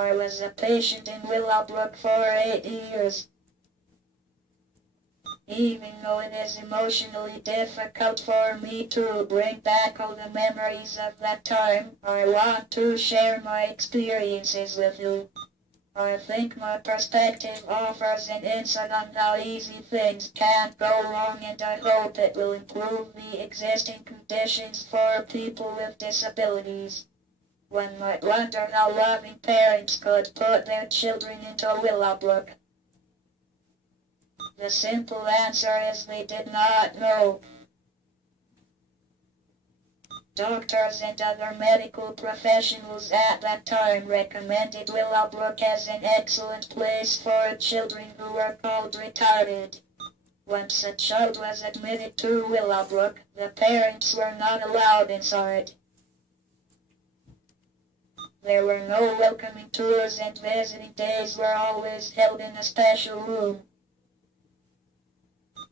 I was a patient in Willowbrook for 8 years. Even though it is emotionally difficult for me to bring back all the memories of that time, I want to share my experiences with you. I think my perspective offers an insight on how easy things can go wrong, and I hope it will improve the existing conditions for people with disabilities. One might wonder how loving parents could put their children into Willowbrook. The simple answer is they did not know. Doctors and other medical professionals at that time recommended Willowbrook as an excellent place for children who were called retarded. Once a child was admitted to Willowbrook, the parents were not allowed inside. There were no welcoming tours, and visiting days were always held in a special room.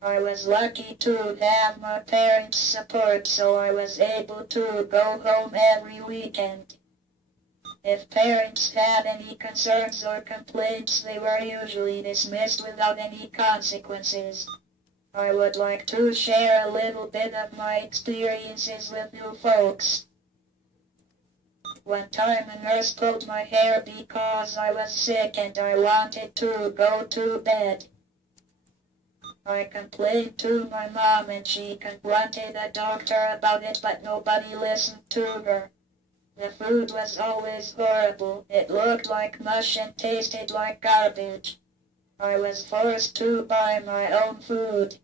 I was lucky to have my parents' support, so I was able to go home every weekend. If parents had any concerns or complaints, they were usually dismissed without any consequences. I would like to share a little bit of my experiences with you folks. One time a nurse pulled my hair because I was sick and I wanted to go to bed. I complained to my mom and she confronted a doctor about it, but nobody listened to her. The food was always horrible. It looked like mush and tasted like garbage. I was forced to buy my own food.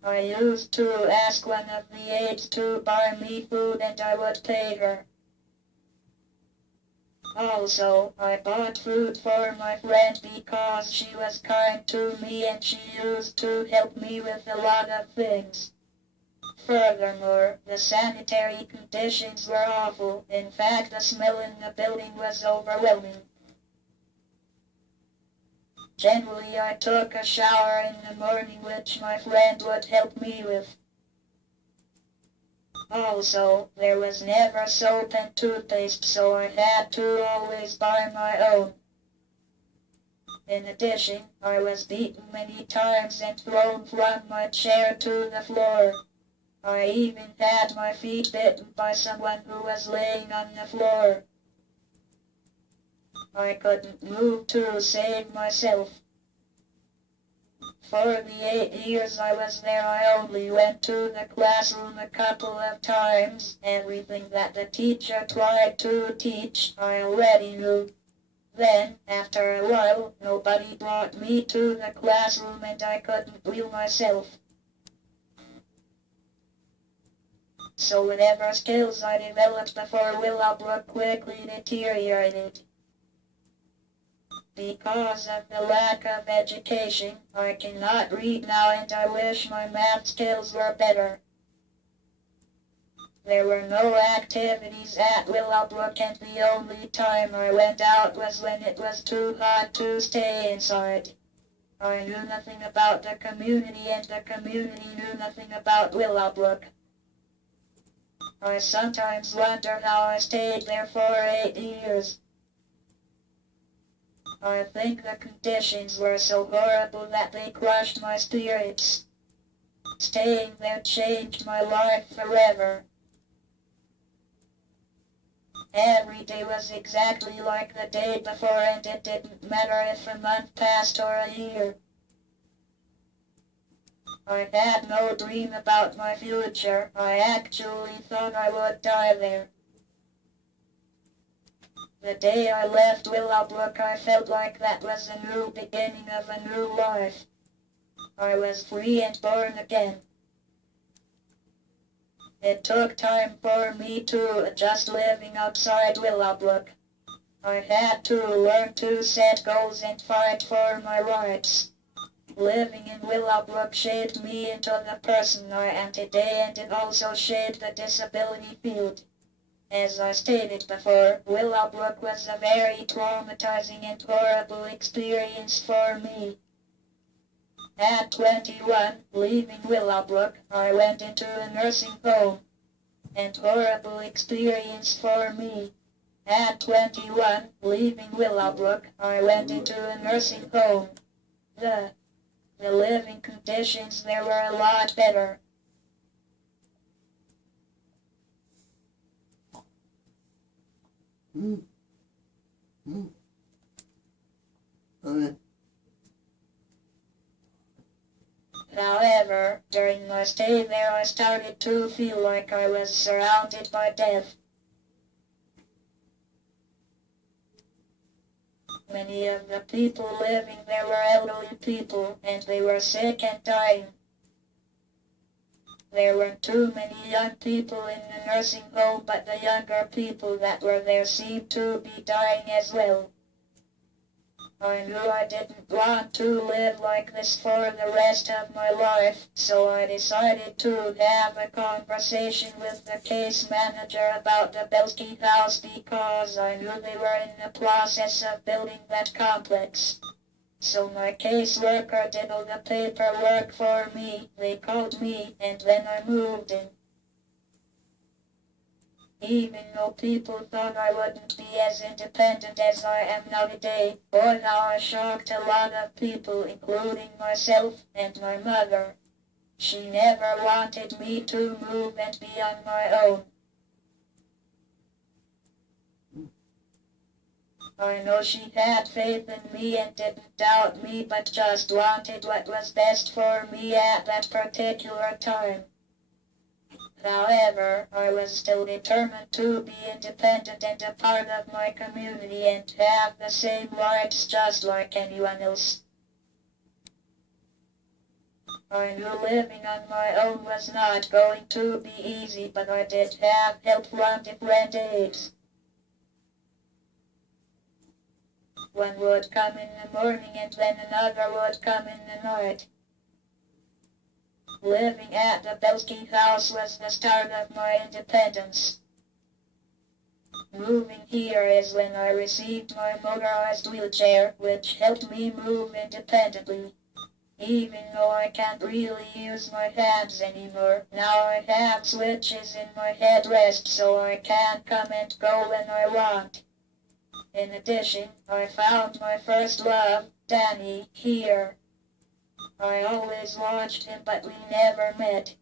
I used to ask one of the aides to buy me food and I would pay her. Also, I bought food for my friend because she was kind to me and she used to help me with a lot of things. Furthermore, the sanitary conditions were awful. In fact, the smell in the building was overwhelming. Generally, I took a shower in the morning, which my friend would help me with. Also, there was never soap and toothpaste, so I had to always buy my own. In addition, I was beaten many times and thrown from my chair to the floor. I even had my feet bitten by someone who was laying on the floor. I couldn't move to save myself. For the 8 years I was there, I only went to the classroom a couple of times. Everything that the teacher tried to teach, I already knew. Then, after a while, nobody brought me to the classroom and I couldn't wheel myself. So whatever skills I developed before Willowbrook quickly deteriorated. Because of the lack of education, I cannot read now and I wish my math skills were better. There were no activities at Willowbrook and the only time I went out was when it was too hot to stay inside. I knew nothing about the community and the community knew nothing about Willowbrook. I sometimes wonder how I stayed there for 8 years. I think the conditions were so horrible that they crushed my spirits. Staying there changed my life forever. Every day was exactly like the day before, and it didn't matter if a month passed or a year. I had no dream about my future. I actually thought I would die there. The day I left Willowbrook, I felt like that was a new beginning of a new life. I was free and born again. It took time for me to adjust living outside Willowbrook. I had to learn to set goals and fight for my rights. Living in Willowbrook shaped me into the person I am today, and it also shaped the disability field. As I stated before, Willowbrook was a very traumatizing and horrible experience for me. At 21, leaving Willowbrook, I went into a nursing home. An horrible experience for me. At 21, leaving Willowbrook, I went into a nursing home. The living conditions there were a lot better. However, during my stay there I started to feel like I was surrounded by death. Many of the people living there were elderly people, and they were sick and dying. There weren't too many young people in the nursing home, but the younger people that were there seemed to be dying as well. I knew I didn't want to live like this for the rest of my life, so I decided to have a conversation with the case manager about the Belsky house because I knew they were in the process of building that complex. So my caseworker did all the paperwork for me, they called me, and then I moved in. Even though people thought I wouldn't be as independent as I am nowadays, boy how I shocked a lot of people, including myself and my mother. She never wanted me to move and be on my own. I know she had faith in me and didn't doubt me, but just wanted what was best for me at that particular time. However, I was still determined to be independent and a part of my community and have the same rights just like anyone else. I knew living on my own was not going to be easy, but I did have help from different aides. One would come in the morning and then another would come in the night. Living at the Belsky house was the start of my independence. Moving here is when I received my motorized wheelchair, which helped me move independently. Even though I can't really use my hands anymore, now I have switches in my headrest so I can come and go when I want. In addition, I found my first love, Danny, here. I always watched him, but we never met.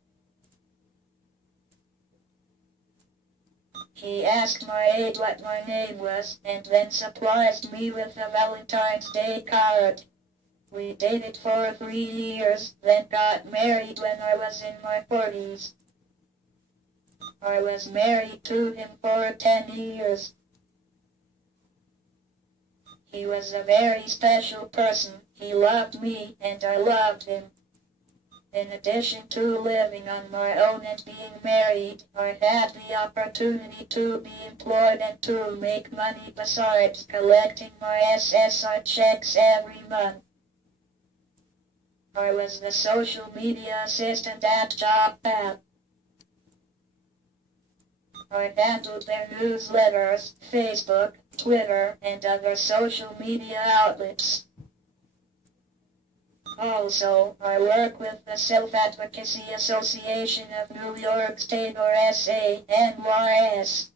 He asked my aide what my name was, and then surprised me with a Valentine's Day card. We dated for 3 years, then got married when I was in my 40s. I was married to him for 10 years. He was a very special person. He loved me, and I loved him. In addition to living on my own and being married, I had the opportunity to be employed and to make money besides collecting my SSI checks every month. I was the social media assistant at JobPad. I handled their newsletters, Facebook, Twitter, and other social media outlets. Also, I work with the Self-Advocacy Association of New York State, or SANYS.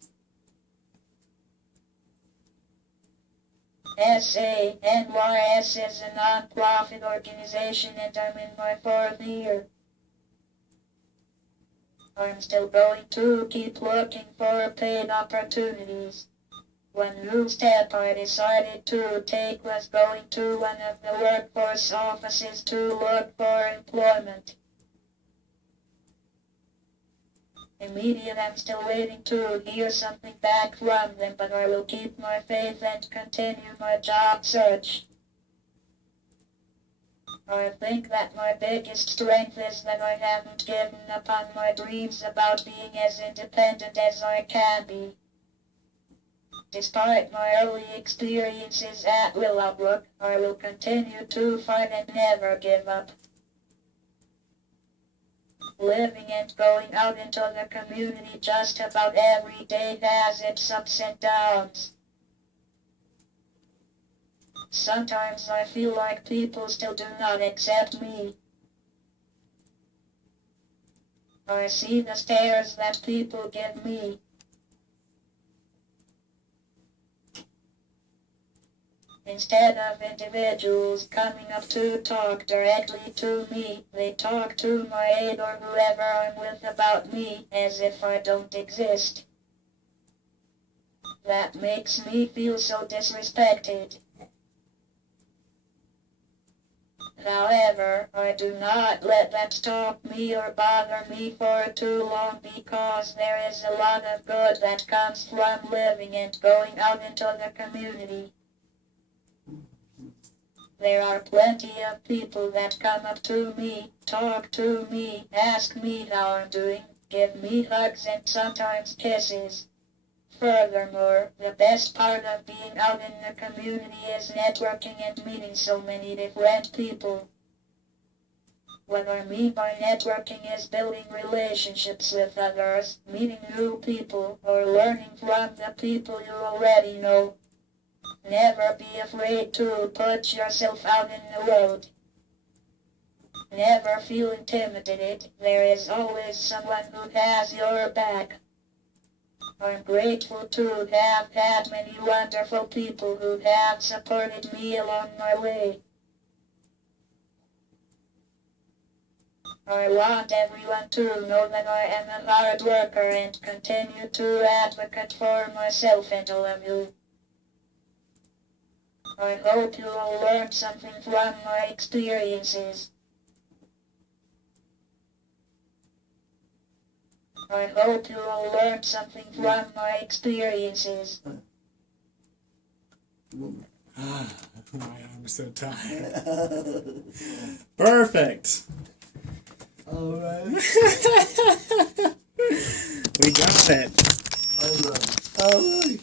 SANYS is a non-profit organization and I'm in my 4th year. I'm still going to keep looking for paid opportunities. One new step I decided to take was going to one of the workforce offices to look for employment. Immediately, I'm still waiting to hear something back from them, but I will keep my faith and continue my job search. I think that my biggest strength is that I haven't given up on my dreams about being as independent as I can be. Despite my early experiences at Willowbrook, I will continue to fight and never give up. Living and going out into the community just about every day has its ups and downs. Sometimes I feel like people still do not accept me. I see the stares that people give me. Instead of individuals coming up to talk directly to me, they talk to my aide or whoever I'm with about me as if I don't exist. That makes me feel so disrespected. However, I do not let that stop me or bother me for too long because there is a lot of good that comes from living and going out into the community. There are plenty of people that come up to me, talk to me, ask me how I'm doing, give me hugs and sometimes kisses. Furthermore, the best part of being out in the community is networking and meeting so many different people. What I mean by networking is building relationships with others, meeting new people, or learning from the people you already know. Never be afraid to put yourself out in the world. Never feel intimidated. There is always someone who has your back. I'm grateful to have had many wonderful people who have supported me along my way. I want everyone to know that I am a hard worker and continue to advocate for myself and all of you. I hope you all learned something from my experiences. I hope you all learned something from my experiences. My arm's so tired. Perfect. All right. We got that. All right.